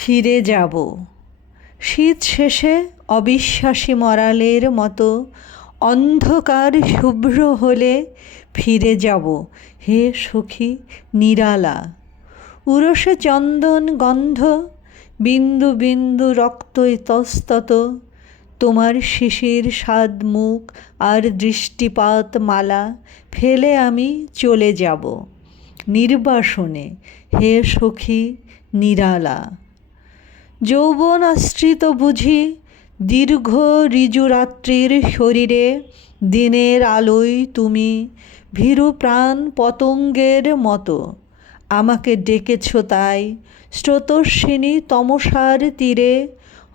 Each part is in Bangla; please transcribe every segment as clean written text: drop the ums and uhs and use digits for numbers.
ফিরে যাব। শীত শেষে অবিশ্বাসী মরালের মতো অন্ধকার শুভ্র হলে ফিরে যাব হে সখী নিরালা। উরসে চন্দন গন্ধ, বিন্দু বিন্দু রক্ত ইতস্তত, তোমার শিশির স্বাদ মুখ আর দৃষ্টিপাত মালা ফেলে আমি চলে যাব নির্বাসনে হে সখী নিরালা। যৌবন আশ্রিত বুঝি দীর্ঘ ঋজু রাত্রির শরীরে, দিনের আলোয় তুমি ভীরু প্রাণ পতঙ্গের মতো আমাকে ডেকেছ তাই স্রোতস্বিনী তমসার তীরে,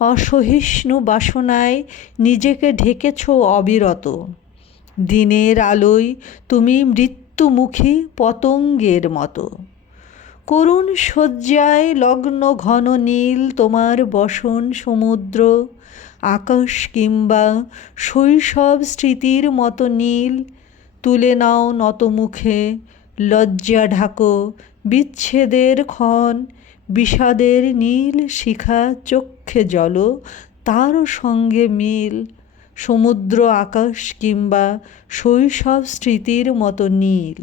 অসহিষ্ণু বাসনায় নিজেকে ঢেকেছ অবিরত। দিনের আলোয় তুমি মৃত্যুমুখী পতঙ্গের মতো। করুণ শয্যায় লগ্ন ঘন নীল তোমার বসন সমুদ্র, আকাশ কিংবা শৈশব স্মৃতির মতো নীল। তুলে নাও নত মুখে লজ্জা ঢাকো বিচ্ছেদের ক্ষণ, বিষাদের নীল শিখা চক্ষে জল তারও সঙ্গে মিল। সমুদ্র আকাশ কিংবা শৈশব স্মৃতির মতো নীল।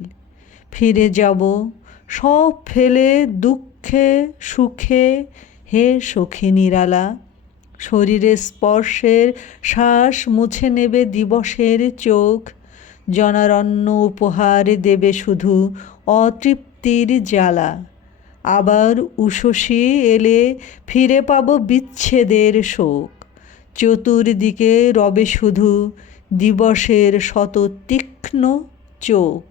ফিরে যাব সব ফেলে দুঃখে সুখে হে সখী নিরালা। শরীরে স্পর্শের শ্বাস মুছে নেবে দিবসের চোখ, জনারণ্য উপহার দেবে শুধু অতৃপ্তির জ্বালা। আবার উষসী এলে ফিরে পাব বিচ্ছেদের শোক, চতুর্দিকে রবে শুধু দিবসের শত তীক্ষ্ণ চোখ।